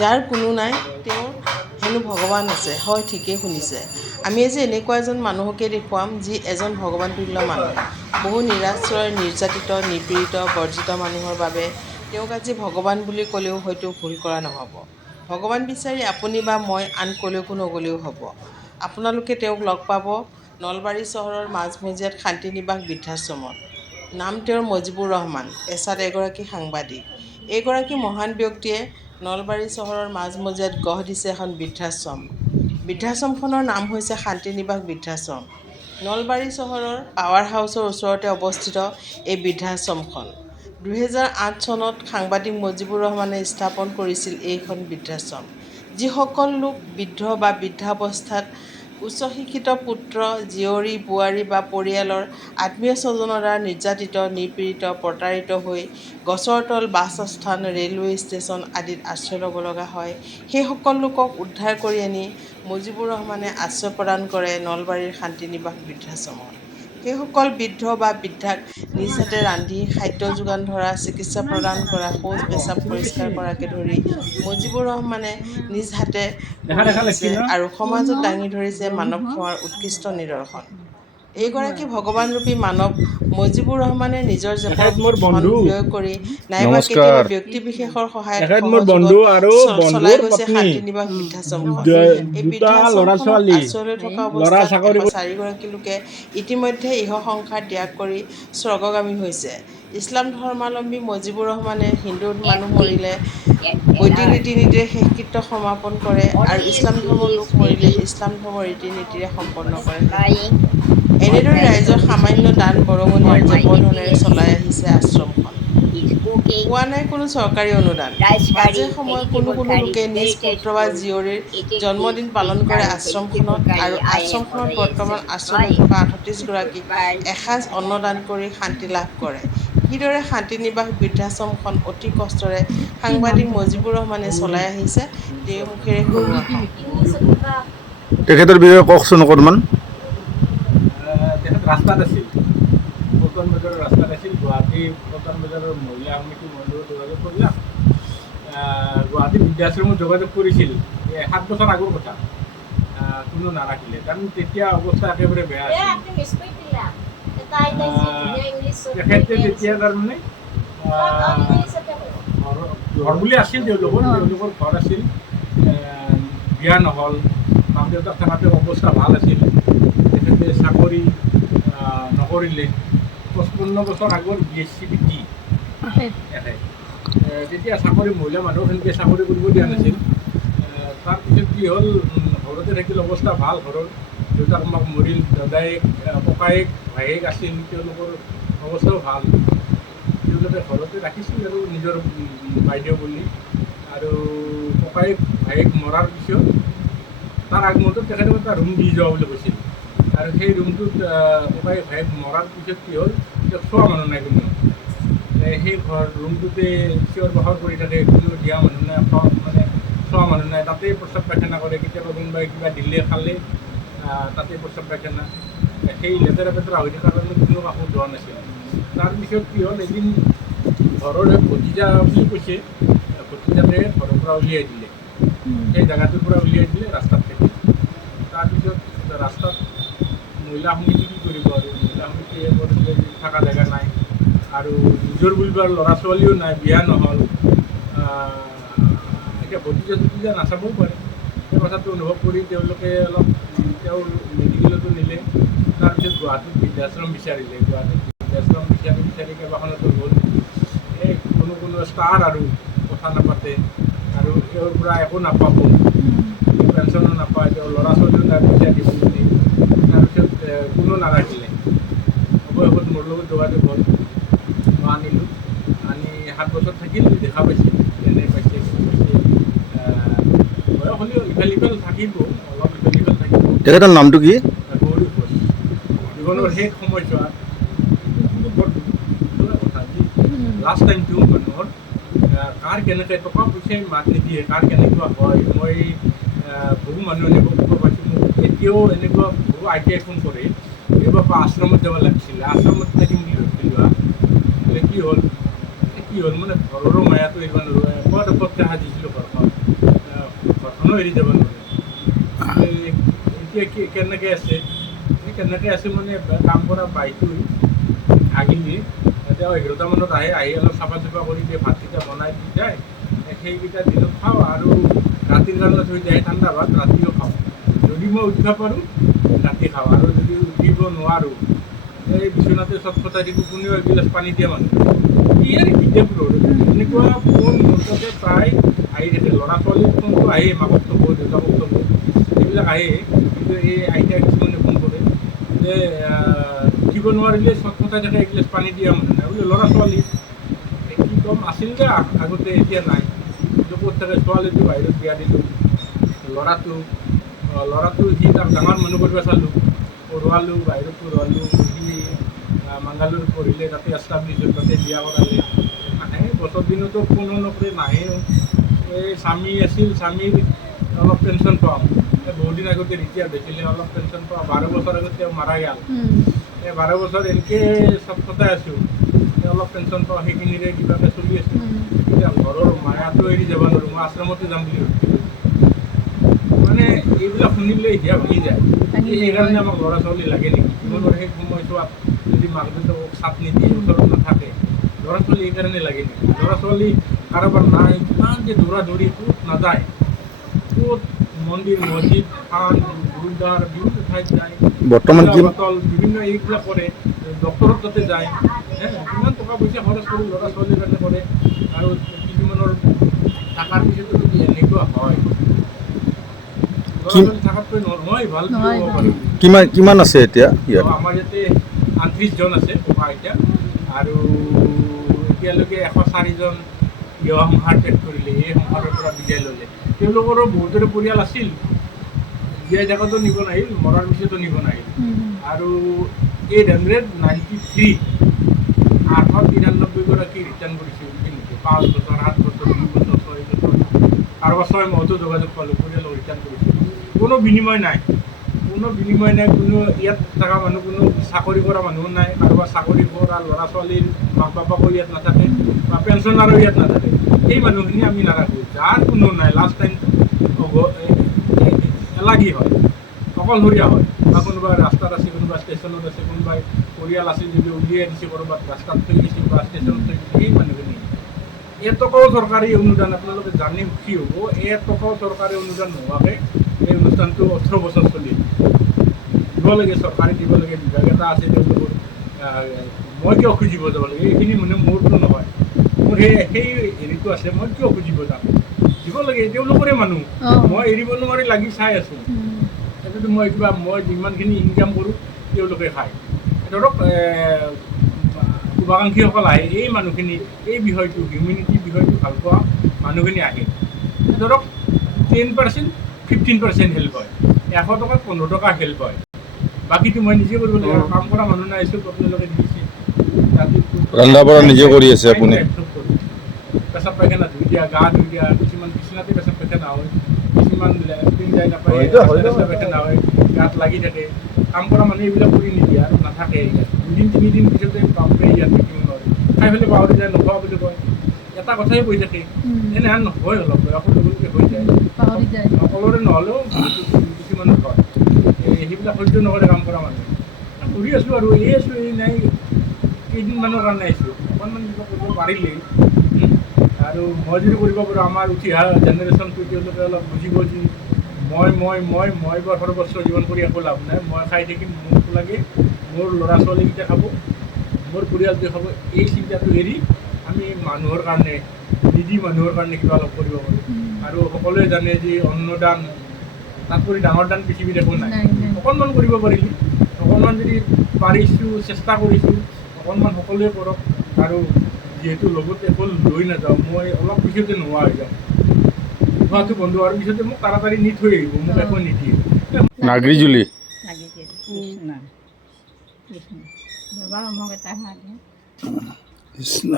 যাৰ কোনো নাই তেওঁৰ হেনো ভগৱান আছে। হয়, ঠিকেই শুনিছে। আমি আজি এনেকুৱা এজন মানুহকে দেখুৱাম যি এজন ভগৱানতুল্য মানুহ। বহু নিৰাশ্ৰয়, নিৰ্যাতিত, নিপীড়িত, বৰ্জিত মানুহৰ বাবে তেওঁক আজি ভগৱান বুলি ক'লেও হয়তো ভুল কৰা নহ'ব। ভগৱান বিচাৰি আপুনি বা মই আন ক'লৈকো নগ'লেও হ'ব। আপোনালোকে তেওঁক লগ পাব নলবাৰী চহৰৰ মাজমজিয়াত শান্তিনিবাস বৃদ্ধাশ্ৰমত। নাম তেওঁৰ মজিবুৰ ৰহমান, পেছাত এগৰাকী সাংবাদিক। এইগৰাকী মহান ব্যক্তিয়ে নলবাৰী চহৰৰ মাজমজিয়াত গঢ় দিছে এখন বৃদ্ধাশ্ৰম। বৃদ্ধাশ্ৰমখনৰ নাম হৈছে শান্তিনিবাস বৃদ্ধাশ্ৰম। নলবাৰী চহৰৰ পাৱাৰ হাউচৰ ওচৰতে অৱস্থিত এই বৃদ্ধাশ্ৰমখন। ২০০৮ চনত সাংবাদিক মজিবুৰ ৰহমানে স্থাপন কৰিছিল এইখন বৃদ্ধাশ্ৰম। যিসকল লোক বৃদ্ধ বা বৃদ্ধাৱস্থাত উচ্চ শিক্ষিত পুত্ৰ, জীয়ৰী, বোৱাৰী বা পৰিয়ালৰ আত্মীয় স্বজনৰ দ্বাৰা নিৰ্যাতিত, নিপীড়িত, প্ৰতাৰিত হৈ গছৰ তল, বাছ আস্থান, ৰেলৱে ষ্টেচন আদিত আশ্ৰয় ল'ব লগা হয়, সেইসকল লোকক উদ্ধাৰ কৰি আনি মজিবুৰ ৰহমানে আশ্ৰয় প্ৰদান কৰে নলবাৰীৰ শান্তিনিবাস বৃদ্ধাশ্ৰমত। সেইসকল বৃদ্ধ বা বৃদ্ধাক নিজ হাতে ৰান্ধি খাদ্য যোগান ধৰা, চিকিৎসা প্ৰদান কৰা, শৌচ পেচাব পৰিষ্কাৰ কৰাকে ধৰি মজিবুৰ ৰহমানে নিজ হাতে কৰি আহিছে আৰু সমাজত দাঙি ধৰিছে মানৱ সেৱাৰ উৎকৃষ্ট নিদৰ্শন। এইগৰাকী ভগৱানৰূপী মানৱ মজিবুৰ ৰহমানে নিজৰ জেপৰ ধন ব্যয় কৰি নাইবা কেতিয়াবা ব্যক্তিবিশেষৰ সহায়ত সহযোগত চলাই গৈছে শান্তিনিবাস বৃদ্ধাশ্ৰমখন। এই বৃদ্ধাশ্ৰমখনত আশ্ৰয় লৈ থকা অৱস্থাত ১০৪গৰাকী লোকে ইতিমধ্যে ইহ সংসাৰ ত্যাগ কৰি স্বৰ্গগামী হৈছে। ইছলাম ধৰ্মাৱলম্বী মজিবুৰ ৰহমানে হিন্দু মানুহ মৰিলে বৈদিক ৰীতি নীতিৰে শেষকৃত্য সমাপন কৰে আৰু ইছলাম ধৰ্মৰ লোক মৰিলে ইছলাম ধৰ্মৰ ৰীতি নীতিৰে সম্পন্ন কৰে শেষকৃত্য। এনেদৰে ৰাইজৰ সামান্য দান বৰঙণি আৰু জেপৰ ধনেৰে চলাই আহিছে আশ্ৰমখন। পোৱা নাই কোনো চৰকাৰী অনুদান। মাজে সময়ে কোনো লোকে নিজ পুত্ৰ বা জীয়ৰীৰ জন্মদিন পালন কৰে আশ্ৰমখনত আৰু আশ্ৰমখনত বৰ্তমান আশ্ৰয় লৈ থকা ৩৮গৰাকীক এসাঁজ অন্নদান কৰি শান্তি লাভ কৰে। কিদৰে শান্তিনিবাস বৃদ্ধাশ্ৰমখন অতি কষ্টৰে সাংবাদিক মজিবুৰ ৰহমানে চলাই আহিছে তেওঁৰ মুখেৰে শুনো আহক। তেখেতৰ বিষয়ে কওকচোন অকণমান। তেখেত ৰাস্তাত আছিল, পল্টন বজাৰৰ ৰাস্তাত আছিল। গুৱাহাটী পল্টন বজাৰৰ মহিলা সমিতি মহিলাৰ যোগাযোগ কৰিলাম। গুৱাহাটী বৃদ্ধাশ্ৰমত যোগাযোগ কৰিছিল ৭ বছৰ আগৰ কথা। কোনো নাৰাখিলে, কাৰণ তেতিয়া অৱস্থা একেবাৰে বেয়া আছিল। তেখেতে তেতিয়া তাৰমানে ঘৰ বুলি আছিল, তেওঁলোকৰ ঘৰ আছিল, বিয়া নহ'ল, মাক দেউতাক থকাতেও অৱস্থা ভাল আছিল। তেখেতে চাকৰি নকৰিলে। ৫৫ বছৰ আগৰ BSc তেতিয়া চাকৰি মহিলা মানুহক সেনেকৈ চাকৰি কৰিব দিয়া নাছিল। তাৰপিছত কি হ'ল, ঘৰতে থাকিল, অৱস্থা ভাল ঘৰৰ। দেউতাক মাক মৰিল, দাদায়েক, ককায়েক, ভায়েক আছিল, তেওঁলোকৰ অৱস্থাও ভাল। তেওঁলোকে ঘৰতে ৰাখিছিল আৰু নিজৰ বাইদেউ বুলি। আৰু ককায়েক ভায়েক মৰাৰ পিছত তাৰ আগমুহূৰ্তত তেখেতক এটা ৰুম দি যোৱা বুলি কৈছিল। আৰু সেই ৰুমটোত ককায়েক ভায়েক মৰাৰ পিছত কি হ'ল, তেওঁক চোৱা মানুহ নাই কোনো। সেই ৰুমটোতে চিঞৰ বাখৰ কৰি থাকে, কোনো দিয়া মানুহ নাই, মানে চোৱা মানুহ নাই। তাতেই প্ৰস্ৰাৱ পায়খানা কৰে, কেতিয়াবা কোনোবাই কিবা দিলে খালে তাতে প্ৰস্ৰাৱ পায়খানা। সেই লেতেৰা পেতেৰা হৈ থকাৰ কাৰণে কোনো কাকো যোৱা নাছিল। তাৰপিছত কি হ'ল, এদিন ঘৰৰ ভতিজা বুলি কৈছে, ভতিজাকে ঘৰৰ পৰা উলিয়াই দিলে। সেই জেগাটোৰ পৰা উলিয়াই দিলে, ৰাস্তাত থাকিল। তাৰপিছত ৰাস্তাত মহিলা সমিতি কি কৰিব আৰু, মহিলা সমিতিয়ে কৰিলে থকা জেগা নাই আৰু নিজৰ বুলিবৰ ল'ৰা ছোৱালীও নাই, বিয়া নহ'ল। এতিয়া ভতিজা নাচাবও পাৰে। সেই কথাটো অনুভৱ কৰি তেওঁলোকে অলপ তেওঁ মেডিকেলতো নিলে। তাৰপিছত গুৱাহাটীত বৃদ্ধাশ্ৰম বিচাৰিলে। গুৱাহাটীত বৃদ্ধাশ্ৰম বিচাৰি কেইবাখনতো গ'ল। এই কোনো ষ্টাৰ আৰু কথা নাপাতে আৰু তেওঁৰ পৰা একো নাপাব, পেঞ্চনো নাপায়, তেওঁৰ ল'ৰা ছোৱালীও নাই পইচা দিব বুলি। তাৰপিছত কোনো নাৰাখিলে। অৱশেষত মোৰ লগত যোগাযোগ হ'ল, মই আনিলোঁ। আনি 7 বছৰ থাকিল, দেখা পাইছিল, কেনে পাইছে বয়স হ'লেও ইফাল সিফাল থাকিব, অলপ ইফাল সিফাল থাকিব। তেখেতৰ নামটো কি? গৌৰী ঘোষ। জীৱনৰ শেষ সময়ছোৱাত কিন্তু বৰ দুখৰ কথা যে লাষ্ট টাইমটো মানুহৰ কাৰ কেনেকৈ টকা পইচাই মাত নিদিয়ে, কাৰ কেনেকুৱা হয়। মই বহু মানুহ এনেকুৱা খবৰ পাইছোঁ। মোক এতিয়াও এনেকুৱা বহু আইটিআই ফোন কৰে, এইবাৰ আশ্ৰমত যাব লাগিছিলে, আশ্ৰমত থাকিম বুলি ভাবিছিলোঁ। কি হ'ল, কি হ'ল মানে ঘৰৰো মায়াটো এৰিব নোৱাৰোঁ এপদ এপদকৈ সাজিছিলোঁ ঘৰখনো এৰি যাব নোৱাৰোঁ এতিয়া কেনেকৈ আছে কেনেকৈ আছে মানে কাম কৰা বাইকটো ভাগিলি তেওঁ 11টামানত আহি অলপ চাফা চাফা কৰি দিয়ে ভাতকেইটা বনাই দি যায় সেইকেইটা দিনত খাওঁ আৰু ৰাতিৰ কাৰণে থৈ যায় ঠাণ্ডা ভাত ৰাতিও খাওঁ যদি মই উঠিব পাৰোঁ ৰাতি খাওঁ আৰু যদি উঠিব নোৱাৰোঁ এই বিচনাতে চট ফটাই দিব কোনেও এগিলাচ পানী দিয়া মানুহ কি আৰু বিদ্যাপুৰৰ এনেকুৱা ফোন মুঠতে প্ৰায় আহি থাকে ল'ৰা ছোৱালীৰ ফোনটো আহে মাকক থ'ব দেউতাকক থ'ব এইবিলাক আহে কিন্তু এই আইতা কিছুমানে ফোন কৰে যে উঠিব নোৱাৰিলে চট ফটাই থাকে এগিলাচ পানী দিয়া মানুহ নাই বোলে ল'ৰা ছোৱালী কি ক'ম আছিল দে আগতে এতিয়া নাই ক'ত থাকে ছোৱালীটো বাহিৰত বিয়া দিলোঁ ল'ৰাটো সি তাৰ ডাঙৰ মানুহ কৰিব চালোঁ পঢ়োৱালোঁ বাহিৰত পঢ়োৱালোঁ সি মাংগালোৰ পঢ়িলে তাতে এষ্টাব্লিছ হ'ল তাতে বিয়া কৰালে নাহে বছৰ দিনতো ফোনো নকৰে নাহেও এই স্বামী আছিল স্বামীৰ অলপ পেঞ্চন পাওঁ এই বহুদিন আগতে ৰিটায়াৰ হৈছিলে অলপ পেঞ্চন পাওঁ 12 বছৰ আগতে তেওঁ মাৰা গ'ল এই 12 বছৰ এনেকৈ চব কথাই আছোঁ অলপ পেঞ্চন পাওঁ সেইখিনিৰে কিবাকৈ চলি আছোঁ এতিয়া ঘৰৰ মায়াটো এৰি যাব নোৱাৰোঁ মই আশ্ৰমতে যাম বুলি ভাবিছিলোঁ মানে এইবিলাক শুনিলে এতিয়া ভাঙি যায় সেইকাৰণে আমাক ল'ৰা ছোৱালী লাগে নেকি কিমানৰ সেই সময়ছোৱাত যদি মাক দেউতাকক চাপ নিদিয়ে ওচৰত নাথাকে ল'ৰা ছোৱালী এইকাৰণে লাগে নেকি ল'ৰা ছোৱালী কাৰোবাৰ নাই কিমান যে দৌৰা দৌৰি ক'ত নাযায় ক'ত মন্দিৰ মছজিদ থান গুৰুদ্বাৰ বিভিন্ন ঠাইত যায় বৰ্তমান কি বিভিন্ন এইবিলাক কৰে ডক্টৰৰ তাতে যায় কিমান টকা পইচা খৰচ কৰি ল'ৰা ছোৱালীৰ কাৰণে কৰে আৰু কিছুমানৰ থকাৰ পিছতো যদি এনেকুৱা হয় থকাতকৈ নহয় ভাল হ'ব পাৰি কিমান আছে এতিয়া ইয়াত আমাৰ ইয়াতে 38জন আছে ককা আইতা আৰু এতিয়ালৈকে 104জন বিবাহ সংসাৰ ত্যাগ কৰিলে এই সংসাৰৰ পৰা বিদায় ল'লে তেওঁলোকৰো বহুতৰে পৰিয়াল আছিল জীয়াই থকাতো নিব নাহিল মৰাৰ পিছতো নিব নাহিল আৰু 893 893গৰাকী ৰিটাৰ্ণ কৰিছিল কিন্তু 5 বছৰ 7 বছৰ 2 বছৰ 6 বছৰ কাৰোবাৰ 6 মাহতো যোগাযোগ পালোঁ পৰিয়ালক ৰিটাৰ্ণ কৰিছিল কোনো বিনিময় নাই কোনো ইয়াত থকা মানুহ কোনো চাকৰি কৰা মানুহ নাই কাৰোবাৰ চাকৰি কৰা ল'ৰা ছোৱালীৰ মাক বাপাকো ইয়াত নাথাকে বা পেঞ্চনাৰো ইয়াত নাথাকে এই মানুহখিনি আমি নাৰাখোঁ যাৰ কোনো নাই লাষ্ট টাইম এলাগী হয় অকলশৰীয়া হয় বা কোনোবা ৰাস্তাত আছে কোনোবা ষ্টেচনত আছে কোনোবাই পৰিয়াল আছে যদি উলিয়াই দিছে ক'ৰবাত ৰাস্তাত থৈ দিছে বা ষ্টেচনত থৈ দিছে এই মানুহখিনি এটকাও চৰকাৰী অনুদান আপোনালোকে জানি সুখী হ'ব এটকাও চৰকাৰী অনুদান নোহোৱাকৈ এই অনুষ্ঠানটো 18 বছৰ চলি দিব লাগে চৰকাৰে দিব লাগে বিভাগ এটা আছে তেওঁলোকৰ মই কিয় খুজিব যাব লাগে এইখিনি মানে মোৰতো নহয় মোৰ সেই হেৰিটো আছে মই কিয় খুজিব যাম দিব লাগে তেওঁলোকৰে মানুহ মই এৰিব নোৱাৰি লাগি চাই আছোঁ সেইটোতো মই যিমানখিনি ইনকাম কৰোঁ তেওঁলোকে খায় ধৰক শুভাকাংক্ষীসকল আহে এই মানুহখিনি এই বিষয়টো হিউমেনিটি বিষয়টো ভাল পোৱা মানুহখিনি আহে ধৰক 10% 15% হেল্প হয় 100 টকাত 15 টকা হেল্প হয় বাকীটো মই নিজে কৰিব লাগে কাম কৰা মানুহ নাই চব আপোনালোকে দিছে ৰন্ধা বঢ়া নিজে কৰি আছে আপুনি পেচাব পাইখানা ধুই দিয়া গা ধুই দিয়া কিছুমান বিচনাতে পেচাব পাইখানা হয় কিছুমান লেট্ৰিন যায় নাপায় পাইখানা হয় গাত লাগি থাকে কাম কৰা মানুহে এইবিলাক কৰি নিদিয়ে আৰু নাথাকে ইয়াত 2 3 দিন পিছতে বাপৰে ইয়াত থাকিব নোৱাৰে খাই পেলাই পাহৰি যায় নোখোৱা বুলি কয় এটা কথাই কৈ থাকে এনেহেন নহয় অলপ বয়সৰ লগতে হৈ যায় সকলোৰে নহ'লেও কিছুমানৰ হয় সেইবিলাক সহ্য নকৰে কাম কৰা মানুহে কৰি আছোঁ আৰু এই নাই কেইদিনমানৰ কাৰণে আহিছোঁ অকণমান কিবা কৰিব পাৰিলেই আৰু মই যদি কৰিব পাৰোঁ আমাৰ উঠি অহা জেনেৰেশ্যনটো তেওঁলোকে অলপ বুজিব যে মই বৰ সৰ্বস্ব জীৱন কৰি একো লাভ নাই মই খাই থাকিম মোক লাগে মোৰ ল'ৰা ছোৱালীকেইটা খাব মোৰ পৰিয়ালটোৱে খাব এই চিন্তাটো এৰি আমি মানুহৰ কাৰণে নিদি মানুহৰ কাৰণে কিবা অলপ কৰিব পাৰোঁ আৰু সকলোৱে জানে যে অন্নদান তাতকৈ ডাঙৰ দান পৃথিৱীত একো নাই অকণমান কৰিব পাৰিলে অকণমান যদি পাৰিছোঁ চেষ্টা কৰিছোঁ অকণমান সকলোৱে কৰক আৰু যিহেতু লগত একো লৈ নাযাওঁ মই অলপ পিছতে নোহোৱা হৈ যাওঁ খোৱাটো বন্ধ হোৱাৰ পিছতে মোক তাড়াতাড়ি নি থৈ আহিব মোক একো নিদিয়ে নাগৰিজুলি বাবা মোক এটা হাত কৃষ্ণ